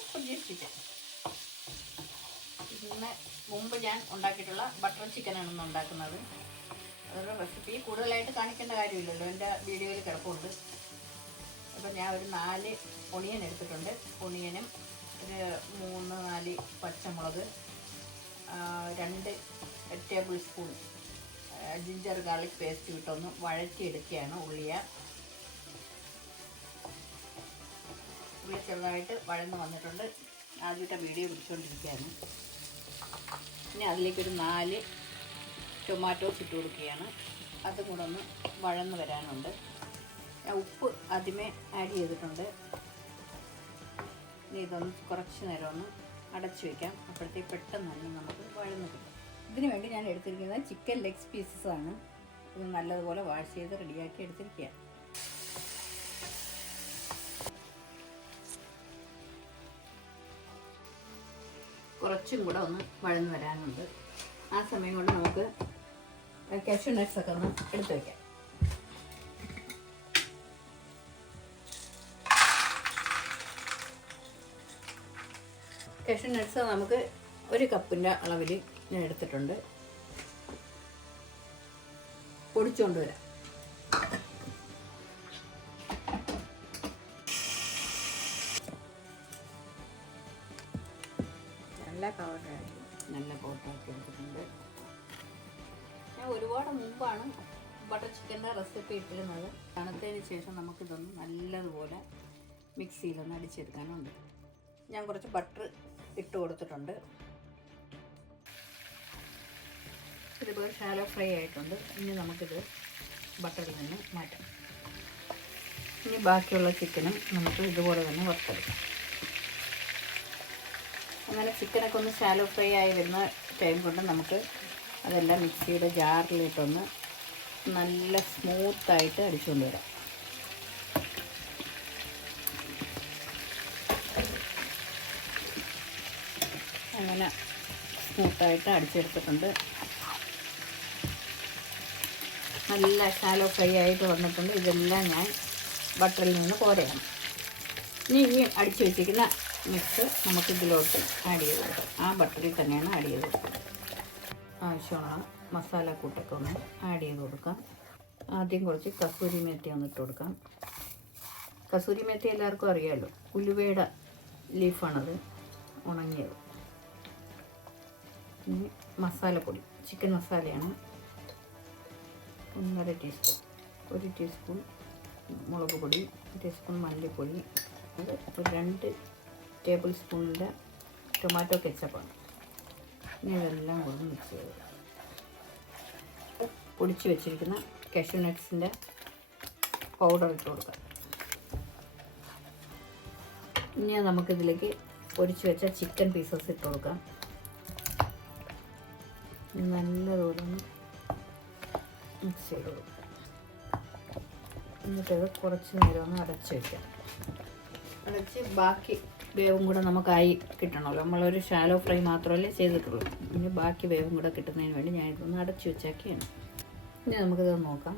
Chicken ഇന്ന് മുമ്പ് ഞാൻ ഉണ്ടാക്കിയിട്ടുള്ള ബട്ടർ ചിക്കനാണ് ഇന്ന് ഉണ്ടാക്കുന്നത്. അതൊരു റെസിപ്പി കൂടുതലായിട്ട് കാണിക്കേണ്ട കാര്യമില്ലല്ലോ. എന്റെ വീഡിയോയിൽ കിടപ്പുണ്ട്. അപ്പോൾ ഞാൻ ഒരു നാല് ഒണിയൻ എടുത്തിട്ടുണ്ട്. ഒണിയനും ഒരു മൂന്ന് നാല് പച്ചമുളക് രണ്ട് tablespoon ginger garlic paste ഇട്ടൊന്ന് വഴറ്റിയെടുക്കുകയാണ് ഉള്ളിയ. ഉള്ളി ചെറുതായിട്ട് വഴന്ന് വന്നിട്ടുണ്ട്. ആദ്യത്തെ വീഡിയോ പിടിച്ചുകൊണ്ടിരിക്കുകയാണ് പിന്നെ അതിലേക്കൊരു നാല് ടൊമാറ്റോസ് ഇട്ട് കൊടുക്കുകയാണ്. അതും കൂടെ ഒന്ന് വഴന്ന് വരാനുണ്ട്. ഞാൻ ഉപ്പ് ആദ്യമേ ആഡ് ചെയ്തിട്ടുണ്ട്. ഇനി ഇതൊന്ന് കുറച്ച് നേരം ഒന്ന് അടച്ചു വയ്ക്കാം അപ്പോഴത്തേക്ക് പെട്ടെന്ന് തന്നെ നമുക്ക് വഴന്ന് കിട്ടും. ഇതിനു വേണ്ടി ഞാൻ എടുത്തിരിക്കുന്നത് ചിക്കൻ ലെഗ്സ് പീസസ് ആണ്. ഇത് നല്ലതുപോലെ വാഷ് ചെയ്ത് റെഡിയാക്കി എടുത്തിരിക്കുക കുറച്ചും കൂടെ ഒന്ന് വഴന്ന് വരാനുണ്ട്. ആ സമയം കൊണ്ട് നമുക്ക് കാഷ്യൂ നട്ട്സ് ഒക്കെ ഒന്ന് എടുത്തു വയ്ക്കാം കാഷ്യൂ നട്ട്സ് നമുക്ക് ഒരു കപ്പിന്റെ അളവിൽ ഞാൻ എടുത്തിട്ടുണ്ട്. പൊടിച്ചുകൊണ്ട് വരാം. നല്ല കവറായി നല്ല കോട്ടാക്കി എടുത്തിട്ടുണ്ട്. ഞാൻ ഒരുപാട് മുമ്പാണ് ബട്ടർ ചിക്കന്റെ റെസിപ്പി ഇട്ടിരുന്നത്. തണുത്തതിന് ശേഷം നമുക്കിതൊന്ന് നല്ലതുപോലെ മിക്സിയിലൊന്ന് അടിച്ചെടുക്കാനുണ്ട്. ഞാൻ കുറച്ച് ബട്ടർ ഇട്ട് കൊടുത്തിട്ടുണ്ട്. ഇതുപോലെ ഷാലോ ഫ്രൈ ആയിട്ടുണ്ട്. ഇനി നമുക്കിത് ബട്ടറിൽ നിന്ന് മാറ്റാം. ഇനി ബാക്കിയുള്ള ചിക്കനും നമുക്ക് ഇതുപോലെ തന്നെ വറുത്തെടുക്കാം. അങ്ങനെ ചിക്കനൊക്കെ ഒന്ന് ഷാലോ ഫ്രൈ ആയി വരുന്ന ടൈം കൊണ്ട് നമുക്ക് അതെല്ലാം മിക്സിയുടെ ജാറിലിട്ടൊന്ന് നല്ല സ്മൂത്തായിട്ട് അടിച്ചുകൊണ്ട് വരാം. അങ്ങനെ സ്മൂത്തായിട്ട് അടിച്ചെടുത്തിട്ടുണ്ട്. നല്ല ഷാലോ ഫ്രൈ ആയിട്ട് വന്നിട്ടുണ്ട്. ഇതെല്ലാം ഞാൻ ബട്ടറിൽ നിന്ന് പോരെയാണ്. ഇനി ഈ അടിച്ചു വെച്ചിരിക്കുന്ന മിക്സ് നമുക്ക് ഇതിലോട്ട് ആഡ് ചെയ്ത് കൊടുക്കാം. ആ ബട്ടറിൽ തന്നെയാണ് ആഡ് ചെയ്ത് കൊടുക്കുന്നത്. ആവശ്യമുള്ള മസാല കൂട്ടൊക്കെ ഒന്ന് ആഡ് ചെയ്ത് കൊടുക്കാം. ആദ്യം കുറച്ച് കസൂരി മേത്തി ഒന്ന് ഇട്ട് കൊടുക്കാം. കസൂരി മേത്തി എല്ലാവർക്കും അറിയാമല്ലോ ഉലുവയുടെ ലീഫാണത് ഉണങ്ങിയത്. ഇനി മസാലപ്പൊടി ചിക്കൻ മസാലയാണ്. ഒന്നര ടീസ്പൂൺ ഒരു ടീസ്പൂൺ മുളക് പൊടി ടീസ്പൂൺ മല്ലിപ്പൊടി അത് രണ്ട് ടേബിൾ സ്പൂണിന്റെ ടൊമാറ്റോ കെച്ചപ്പാണ് ഇനി ഇതെല്ലാം കൂടി മിക്സ് ചെയ്ത് പൊടിച്ച് വെച്ചിരിക്കുന്ന കാഷ്യൂ നട്ട്സിന്റെ പൗഡർ ഇട്ട് കൊടുക്കാം. ഇനി നമുക്കിതിലേക്ക് പൊടിച്ച് വെച്ച ചിക്കൻ പീസസ് ഇട്ട് കൊടുക്കാം. നല്ലതുപോലെ ഒന്ന് മിക്സ് ചെയ്ത് കൊടുക്കാം. എന്നിട്ടത് കുറച്ച് നേരം ഒന്ന് അടച്ച് വയ്ക്കാം അടച്ച് ബാക്കി വേവും കൂടെ നമുക്കായി കിട്ടണമല്ലോ. നമ്മളൊരു ഷാലോ ഫ്രൈ മാത്രമല്ലേ ചെയ്തിട്ടുള്ളൂ. ഇനി ബാക്കി വേവും കൂടെ കിട്ടുന്നതിന് വേണ്ടി ഞാൻ ഇതൊന്ന് അടച്ച് വെച്ചാക്കിയാണ് ഇനി നമുക്കിത് നോക്കാം.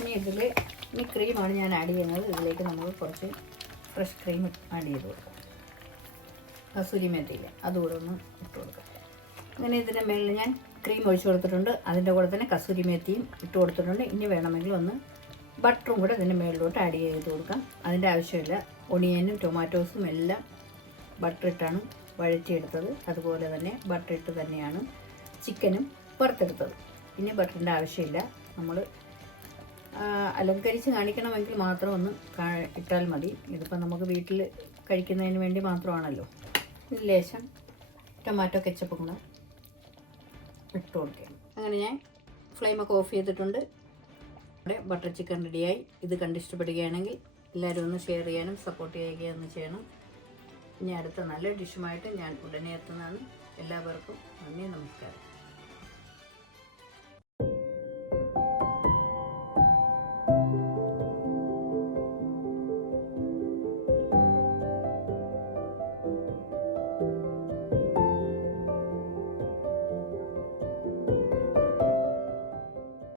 ഇനി ഇതിൽ ഇനി ക്രീമാണ് ഞാൻ ആഡ് ചെയ്യുന്നത്. ഇതിലേക്ക് നമുക്ക് കുറച്ച് ഫ്രഷ് ക്രീം ആഡ് ചെയ്ത് കൊടുക്കാം. കസൂരി മേത്തിയില്ല അതുകൂടെ ഒന്ന് ഇട്ട് കൊടുക്കാം. അങ്ങനെ ഇതിന്റെ മേളിൽ ഞാൻ ക്രീം ഒഴിച്ച് കൊടുത്തിട്ടുണ്ട്. അതിന്റെ കൂടെ തന്നെ കസൂരി മേത്തിയും ഇട്ട് കൊടുത്തിട്ടുണ്ട്. ഇനി വേണമെങ്കിൽ ഒന്ന് ബട്ടറും കൂടെ അതിന്റെ മേളിലോട്ട് ആഡ് ചെയ്ത് കൊടുക്കാം. അതിന്റെ ആവശ്യമില്ല. ഒണിയനും ടൊമാറ്റോസും എല്ലാം ബട്ടർ ഇട്ടാണ് വഴറ്റിയെടുത്തത്. അതുപോലെ തന്നെ ബട്ടർ ഇട്ട് തന്നെയാണ് ചിക്കനും പുറത്തെടുത്തത് ഇനി ബട്ടറിന്റെ ആവശ്യമില്ല. നമ്മൾ അലങ്കരിച്ച് കാണിക്കണമെങ്കിൽ മാത്രം ഒന്ന് ഇട്ടാൽ മതി. ഇതിപ്പോൾ നമുക്ക് വീട്ടിൽ കഴിക്കുന്നതിന് വേണ്ടി മാത്രമാണല്ലോ. ലേശം ടൊമാറ്റോ കെച്ചപ്പ് കൂടെ ഇട്ട് കൊടുക്കുകയാണ് അങ്ങനെ ഞാൻ ഫ്ലെയിമൊക്കെ ഓഫ് ചെയ്തിട്ടുണ്ട്. ഇവിടെ ബട്ടർ ചിക്കൻ റെഡിയായി ഇത് കണ്ടിഷ്ടപ്പെടുകയാണെങ്കിൽ എല്ലാവരും ഒന്ന് ഷെയർ ചെയ്യാനും സപ്പോർട്ട് ചെയ്യുകയൊന്ന് ചെയ്യണം. ഇനി അടുത്ത നല്ല ഡിഷുമായിട്ട് ഞാൻ ഉടനെ എത്തുന്നതാണ്. എല്ലാവർക്കും നന്ദി നമസ്കാരം.